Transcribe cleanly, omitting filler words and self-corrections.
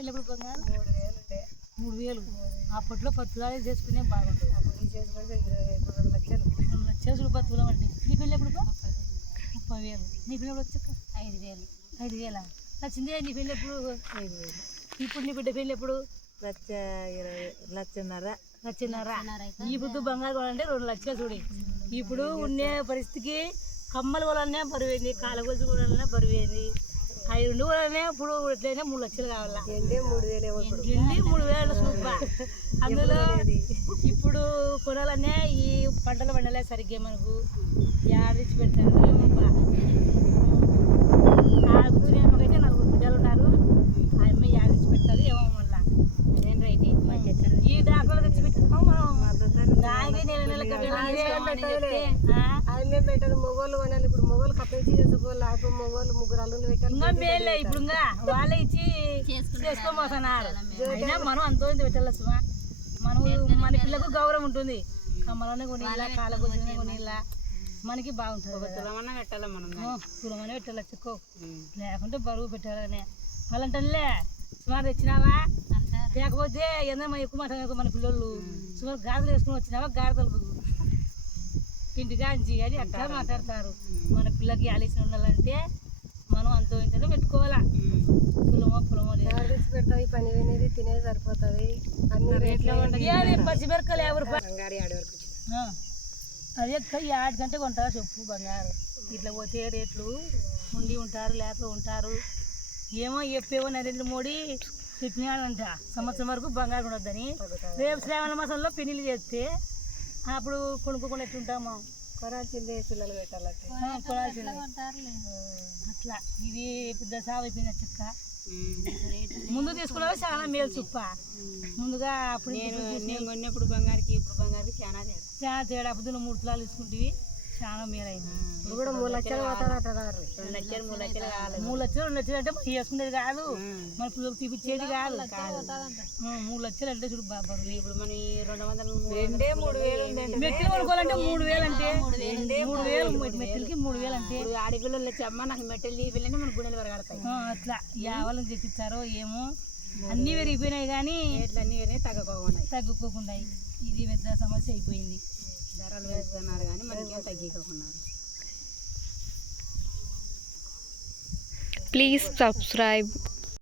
పెళ్ళప్పుడు బంగారు 3,000 అప్పట్లో 10 తులాలు చేసుకునే బాగుంటుంది. అప్పుడు చేసుకుంటే 2 లక్షలు 2 లక్షలు చూడు 10 తులం అంటే. నీ పెళ్ళి ఎప్పుడు 30,000. నీ పెళ్ళి ఎప్పుడు వచ్చాక 5,000 నచ్చింది. నీ పెళ్ళి ఎప్పుడు 5,000. ఇప్పుడు నీ బిడ్డ పెళ్ళి ఎప్పుడు 1,20,000 ఈ పొద్దు బంగారు కొనాలంటే 2 లక్షలు చూడు. ఇప్పుడు ఉండే పరిస్థితికి కమ్మలు కొనాలనే బరువైంది, కాల గొలుసు కొనాలనే బరువైంది. అవి 2 కొనాలనే ఇప్పుడు ఎట్లయినా 3 లక్షలు కావాలా. 3,000 సూపర్. అందులో ఇప్పుడు కొనాలనే ఈ పంటలు పండలే సరిగ్గా మనకు యాడిచి పెడతారు. నేనైతే 4 బిడ్డలు ఉన్నారు. ఆ అమ్మాయి యాడిచి పెట్టాలి ఏమో మళ్ళా అదేం రైట్. ఈ డాక్టర్లు తెచ్చి పెట్టాము మనం. దానికి నెలకు పెట్టాలి. మొగోళ్ళు కొనాలి. ఇప్పుడు మొగోళ్ళు కప్పేసి చేసుకోవాలి. లేకపోతే మొగోళ్ళు 3 అల్లులు పెట్టాలి. ఇంకా మేలే ఇప్పుడు ఇంకా వాళ్ళే ఇచ్చి చేసుకోబోతున్నారు. అయినా మనం అంతో పెట్టాలి సుమా. మనం మన పిల్లకు గౌరవం ఉంటుంది. కమ్మలోనే కొనిలా, కాల గుజ్జునే కొనిలా, మనకి బాగుంటుంది. తులమన్నా పెట్టాలి. మనం తులమనే పెట్టాలి చెక్కో, లేకుంటే బరువు పెట్టాలనే వాళ్ళంటలే. సుమారు తెచ్చినావా లేకపోతే ఏదైనా ఎక్కువ మాట్లాడు మన పిల్లలు సుమారు గాజులు వేసుకుని వచ్చినావా గాడిదలకు ఇంటికాంచి అని అట్లా మాట్లాడతారు. మన పిల్లకి ఆలస్యం ఉండాలంటే మనం అంతో ఇంతలో పెట్టుకోవాలా. పొలమో పెడతాయి. పని వినేది తినేది సరిపోతుంది. అన్ని రేట్లో పచ్చిమిరకాయలు 50 రూపాయలు. అదే 8 గంటలకు ఉంటారా చెప్పు బంగారు. ఇట్లా పోతే రేట్లు ఉండి ఉంటారు లేక ఉంటారు. ఏమో చెప్పేవో 2 మోడీ చెప్పినాడంట సంవత్సరం వరకు బంగారు ఉండొద్దని. రేపు శ్రావణ మాసంలో పెళ్లిళ్ళు చేస్తే అప్పుడు కొనుక్కోకుండా ఎట్లుంటాము. కొనాల్సిందే పిల్లలు పెట్టాలంటే కొనాల్సిందే అట్లా. ఇది పెద్ద సాగు అయిపోయింది చెక్క. ముందు తీసుకున్నావు చాలా మేలు చుప్ప. ముందుగా అప్పుడు నేను కొన్నప్పుడు బంగారుకి ఇప్పుడు బంగారుకి చాలా తేడా. అప్పుడు 3 తులాలు తీసుకుంటే చాలా మేలైంది. ఇప్పుడు కూడా 3 లక్షలు పోతారట. 2 లక్షలు 3 లక్షలు కావాలి. 3 లక్షలు 2 లక్షలు అంటే చేసుకునేది కాదు, మన పిల్లలకు చూపించేది కాదు. 3 లక్షలు అంటే చూడు బాబా. ఇప్పుడు మన 200 మెట్టెలు కొనుక్కోవాలంటే 3,000 అంటే 3,000 మెట్టెలకి 3,000 అంటే ఆడపిల్లలు వచ్చి అమ్మ నాకు మెట్టెలు తీపిల్లని మన గుండెలు పెరగడతాయి. అట్లా యావలను తెచ్చిచ్చారో ఏమో అన్నీ పెరిగిపోయినాయి కానీ అన్నీ తగ్గుకోకుండా ఇది పెద్ద సమస్య అయిపోయింది. ధరలు వేస్తున్నారు కానీ మనకేం తగ్గిపోకున్నారు. Please subscribe